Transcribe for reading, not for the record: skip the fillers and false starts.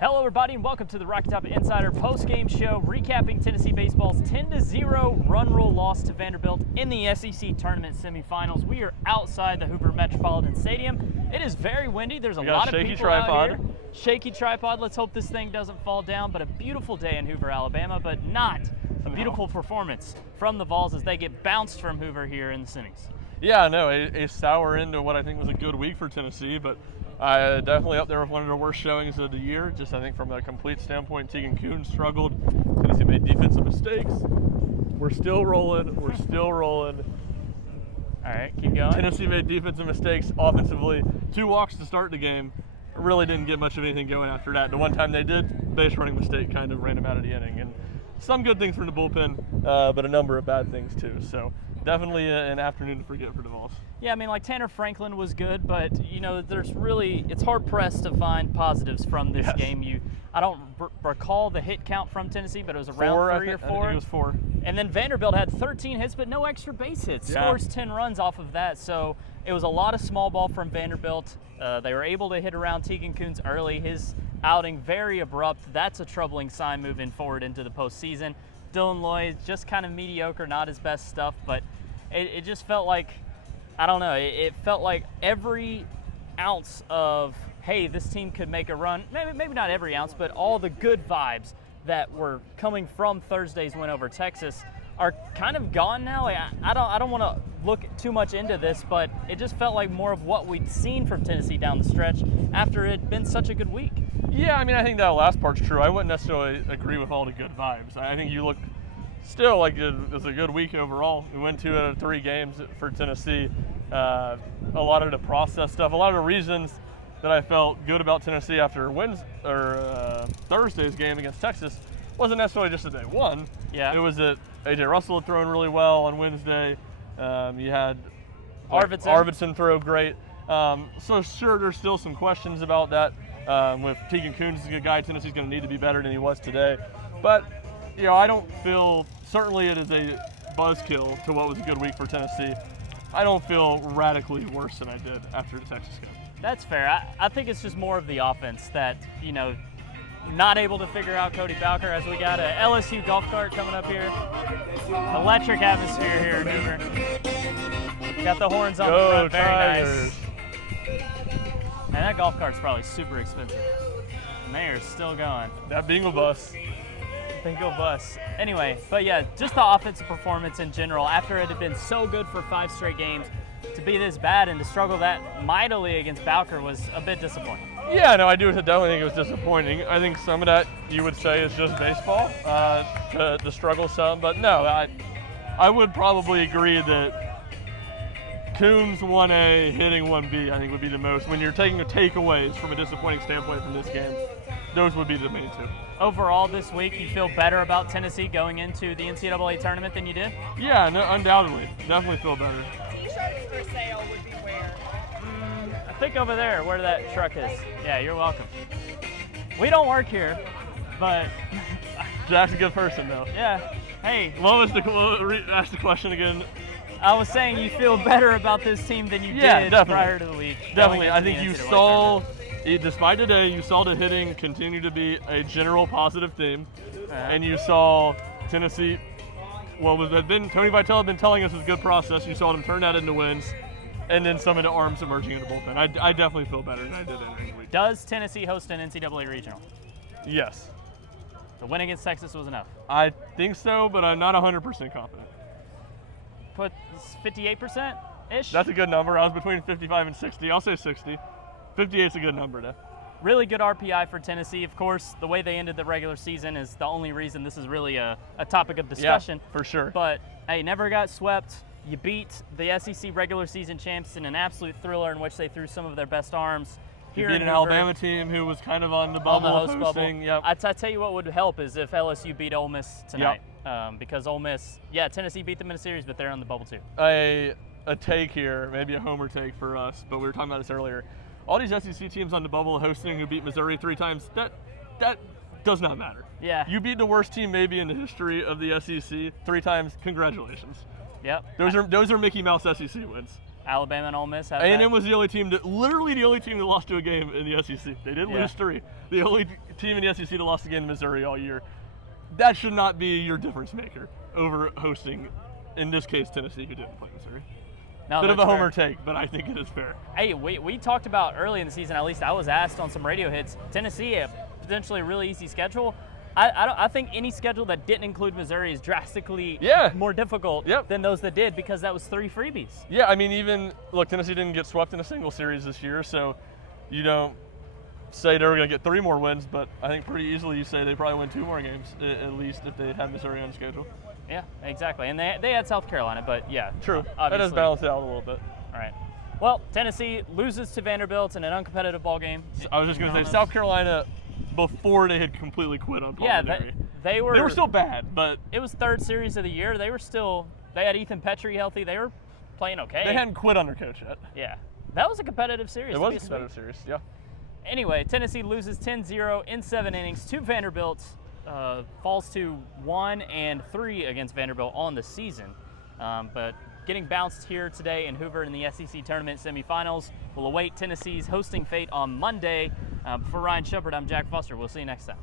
Hello everybody and welcome to the Rocky Top Insider post-game show recapping Tennessee baseball's 10-0 run-rule loss to Vanderbilt in the SEC Tournament Semifinals. We are outside the Hoover Metropolitan Stadium. It is very windy. There's a lot of people out here. Shaky tripod. Let's hope this thing doesn't fall down, but a beautiful day in Hoover, Alabama, but not a beautiful performance from the Vols as they get bounced from Hoover here in the semis. Yeah, no, a sour end to what I think was a good week for Tennessee, but definitely up there with one of the worst showings of the year. Just I think from a complete standpoint, Tegan Kuhn struggled. Tennessee made defensive mistakes. We're still rolling. We're still rolling. All right, keep going. Tennessee made defensive mistakes offensively. 2 walks to start the game. Really didn't get much of anything going after that. The one time they did, base running mistake kind of ran them out of the inning. And some good things from the bullpen, but a number of bad things too. So definitely an afternoon to forget for the Vols. Yeah, I mean, like Tanner Franklin was good, but you know, it's hard pressed to find positives from this game. I don't recall the hit count from Tennessee, but it was around 3 or 4. I think it was 4. And then Vanderbilt had 13 hits, but no extra base hits. Scores 10 runs off of that. So it was a lot of small ball from Vanderbilt. They were able to hit around Tegan Kuhn's early. His outing very abrupt. That's a troubling sign moving forward into the postseason. Dylan Lloyd just kind of mediocre, not his best stuff, but it just felt like, I don't know, it felt like every ounce of, hey, this team could make a run, maybe not every ounce, but all the good vibes that were coming from Thursday's win over Texas are kind of gone now. I don't want to look too much into this, but it just felt like more of what we'd seen from Tennessee down the stretch after it had been such a good week. Yeah, I mean, I think that last part's true. I wouldn't necessarily agree with all the good vibes. I think you look still like it was a good week overall. We went 2 out of 3 games for Tennessee. A lot of the process stuff, a lot of the reasons that I felt good about Tennessee after Thursday's game against Texas wasn't necessarily just that they won. Yeah. It was that A.J. Russell had thrown really well on Wednesday. You had Arvidsson throw great. So sure, there's still some questions about that. With Tegan Kuhn's a good guy, Tennessee's going to need to be better than he was today. But, you know, I don't feel, certainly it is a buzzkill to what was a good week for Tennessee. I don't feel radically worse than I did after the Texas game. That's fair. I think it's just more of the offense that, you know, not able to figure out Cody Bowker as we got a LSU golf cart coming up here. Electric atmosphere here in Hoover. Got the horns on the front, very nice. And that golf cart's probably super expensive. And they are still going. That bingo bus. Bingo bus. Anyway, but yeah, just the offensive performance in general, after it had been so good for 5 straight games, to be this bad and to struggle that mightily against Bowker was a bit disappointing. Yeah, no, I definitely think it was disappointing. I think some of that you would say is just baseball, to struggle some, but no, I would probably agree that Kuhn's 1A, hitting 1B, I think would be the most. When you're taking the takeaways from a disappointing standpoint from this game, those would be the main 2. Overall this week, you feel better about Tennessee going into the NCAA tournament than you did? Yeah, no, undoubtedly. Definitely feel better. T-shirts for sale would be where? I think over there, where that truck is. Yeah, you're welcome. We don't work here, but... Jack's a good person, though. Yeah. Hey. Ask the question again. I was saying you feel better about this team than you did prior to the week. Definitely. I think you saw, despite today, you saw the hitting continue to be a general positive theme. And you saw Tennessee, Tony Vitale had been telling us was a good process. You saw them turn that into wins. And then some of the arms emerging in the bullpen. I definitely feel better than I did in the week. Does Tennessee host an NCAA Regional? Yes. The win against Texas was enough? I think so, but I'm not 100% confident. Put 58%-ish? That's a good number. I was between 55 and 60. I'll say 60. 58's a good number, though. Really good RPI for Tennessee. Of course, the way they ended the regular season is the only reason this is really a topic of discussion. Yeah, for sure. But, hey, never got swept. You beat the SEC regular season champs in an absolute thriller in which they threw some of their best arms. You beat an Alabama team who was kind of on the bubble of host hosting. Bubble. Yep. I tell you what would help is if LSU beat Ole Miss tonight. Because Ole Miss, Tennessee beat them in a series, but they're on the bubble too. A take here, maybe a homer take for us, but we were talking about this earlier. All these SEC teams on the bubble hosting who beat Missouri 3 times, that does not matter. Yeah. You beat the worst team maybe in the history of the SEC 3 times. Congratulations. Yep. Those are Mickey Mouse SEC wins. Alabama and Ole Miss have A&M was the only team literally the only team that lost to a game in the SEC. They did lose 3. The only team in the SEC that lost again to Missouri all year. That should not be your difference maker over hosting, in this case, Tennessee, who didn't play Missouri. No, Bit of a homer take, but I think it is fair. Hey, we talked about early in the season, at least I was asked on some radio hits, Tennessee, a potentially really easy schedule. I think any schedule that didn't include Missouri is drastically more difficult than those that did, because that was 3 freebies. Yeah, I mean, look, Tennessee didn't get swept in a single series this year, so you don't say they were going to get 3 more wins, but I think pretty easily you say they probably win 2 more games, at least, if they had Missouri on schedule. Yeah, exactly. And they had South Carolina, but yeah. True. That does balance it out a little bit. All right. Well, Tennessee loses to Vanderbilt in an uncompetitive ball game. I was just going to say, South Carolina, before they had completely quit on Paul Missouri. They were still bad, but it was 3rd series of the year. They had Ethan Petrie healthy. They were playing okay. They hadn't quit on their coach yet. Yeah. That was a competitive series. It was a competitive series, yeah. Anyway, Tennessee loses 10-0 in 7 innings to Vanderbilt. Falls to 1-3 against Vanderbilt on the season. But getting bounced here today in Hoover in the SEC Tournament Semifinals. We'll await Tennessee's hosting fate on Monday. For Ryan Schumpert, I'm Jack Foster. We'll see you next time.